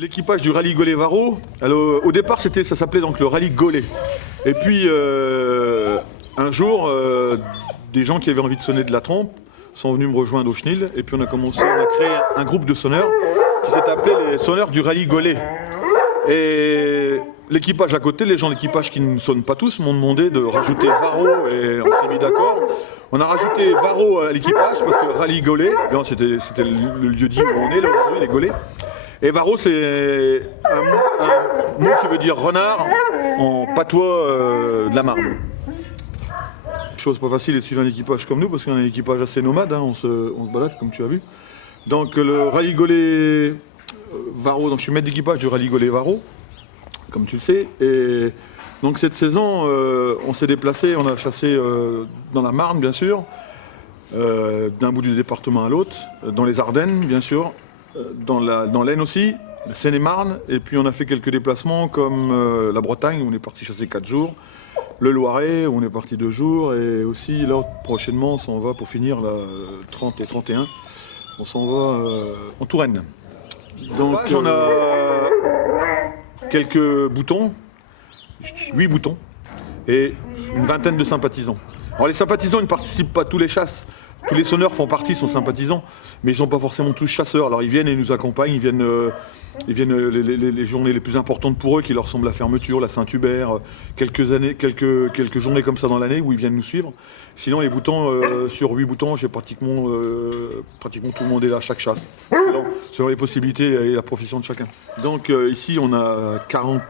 L'équipage du rallye Gollet-Varro, au départ ça s'appelait donc le rallye Gollet. Et puis un jour, des gens qui avaient envie de sonner de la trompe sont venus me rejoindre au Chenil. Et puis on a créé un groupe de sonneurs qui s'est appelé les sonneurs du rallye Gollet. Et l'équipage à côté, les gens de l'équipage qui ne sonnent pas tous, m'ont demandé de rajouter Varro et on s'est mis d'accord. On a rajouté Varro à l'équipage parce que rallye Gollet, c'était le lieu dit où on est là aujourd'hui, les Gollets. Et Varro, c'est un mot qui veut dire renard en patois de la Marne. Chose pas facile de suivre un équipage comme nous parce qu'on a un équipage assez nomade, on se balade comme tu as vu. Donc le rallye Gollet Varro, donc je suis maître d'équipage du rallye Gollet Varro, comme tu le sais. Et donc cette saison, on s'est déplacé, on a chassé dans la Marne bien sûr, d'un bout du département à l'autre, dans les Ardennes bien sûr, dans l'Aisne aussi, la Seine-et-Marne, et puis on a fait quelques déplacements comme la Bretagne où on est parti chasser 4 jours, le Loiret où on est parti 2 jours, et aussi là prochainement on s'en va pour finir la 30 et 31, on s'en va en Touraine. Donc on a quelques boutons, 8 boutons, et une vingtaine de sympathisants. Alors les sympathisants ils ne participent pas à tous les chasses. Tous les sonneurs font partie, sont sympathisants, mais ils ne sont pas forcément tous chasseurs. Alors ils viennent et nous accompagnent, ils viennent les journées les plus importantes pour eux, qui leur semblent la fermeture, la Saint-Hubert, quelques journées comme ça dans l'année où ils viennent nous suivre. Sinon les boutons, sur 8 boutons, j'ai pratiquement tout le monde est là à chaque chasse, selon les possibilités et la profession de chacun. Donc ici on a 40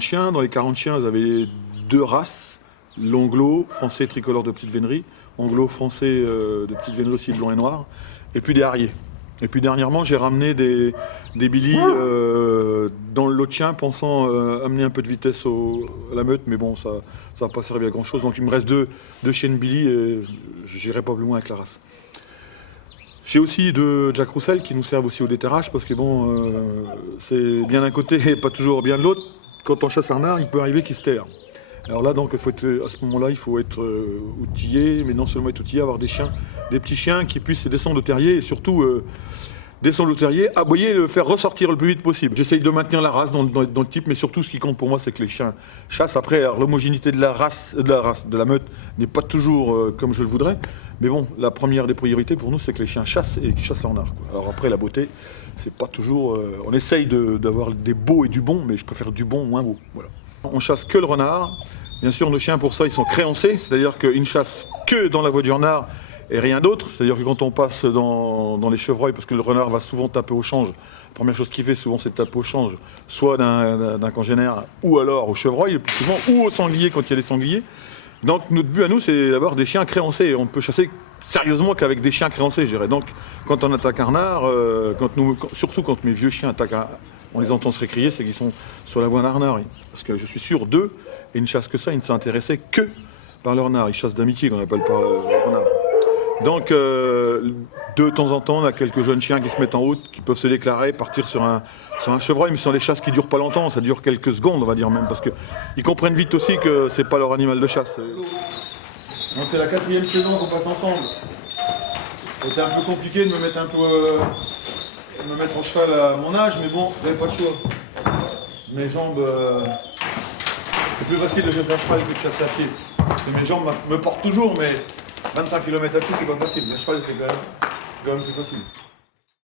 chiens. Dans les 40 chiens, vous avez 2 races, l'anglo, français tricolore de petite vénerie, anglo-français de petite vénerie aussi blanc et noir, et puis des harriers. Et puis dernièrement, j'ai ramené des billies dans le lot de chiens, pensant amener un peu de vitesse à la meute, mais bon, ça n'a pas servi à grand chose. Donc il me reste deux chiens de billies et j'irai pas plus loin avec la race. J'ai aussi 2 Jack Russell qui nous servent aussi au déterrage, parce que bon, c'est bien d'un côté et pas toujours bien de l'autre. Quand on chasse un renard, il peut arriver qu'il se terre. Alors là, donc, à ce moment-là, il faut être outillé, mais non seulement être outillé, avoir des petits chiens qui puissent descendre au terrier et surtout descendre au terrier, aboyer et le faire ressortir le plus vite possible. J'essaye de maintenir la race dans le type, mais surtout, ce qui compte pour moi, c'est que les chiens chassent. Après, l'homogénéité de la meute n'est pas toujours comme je le voudrais, mais bon, la première des priorités pour nous, c'est que les chiens chassent et qu'ils chassent le renard, quoi. Alors après, la beauté, c'est pas toujours. On essaye d'avoir des beaux et du bon, mais je préfère du bon moins beau. Voilà. On chasse que le renard. Bien sûr, nos chiens, pour ça, ils sont créancés, c'est-à-dire qu'ils ne chassent que dans la voie du renard et rien d'autre. C'est-à-dire que quand on passe dans les chevreuils, parce que le renard va souvent taper au change, la première chose qu'il fait souvent, c'est de taper au change, soit d'un congénère, ou alors au chevreuil, le plus souvent, ou au sanglier quand il y a des sangliers. Donc notre but à nous, c'est d'avoir des chiens créancés. On ne peut chasser sérieusement qu'avec des chiens créancés, je dirais. Donc quand on attaque un renard, surtout quand mes vieux chiens attaquent on les entend se récrier, c'est qu'ils sont sur la voie d'un renard. Oui. Parce que je suis sûr d'eux, et ils ne chassent que ça, ils ne s'intéressaient que par le renard. Ils chassent d'amitié, qu'on appelle pas le renard. Donc, de temps en temps, on a quelques jeunes chiens qui se mettent en route, qui peuvent se déclarer, partir sur un chevreuil, mais ce sont des chasses qui ne durent pas longtemps, ça dure quelques secondes, on va dire même, parce qu'ils comprennent vite aussi que c'est pas leur animal de chasse. Donc, c'est la 4e saison qu'on passe ensemble. C'était un peu compliqué de me mettre en cheval à mon âge, mais bon, j'avais pas le choix. Mes jambes, c'est plus facile de chasser à cheval que de chasser à pied. Parce que mes jambes me portent toujours, mais 25 km à pied, c'est pas facile. Mais à cheval, c'est quand même plus facile.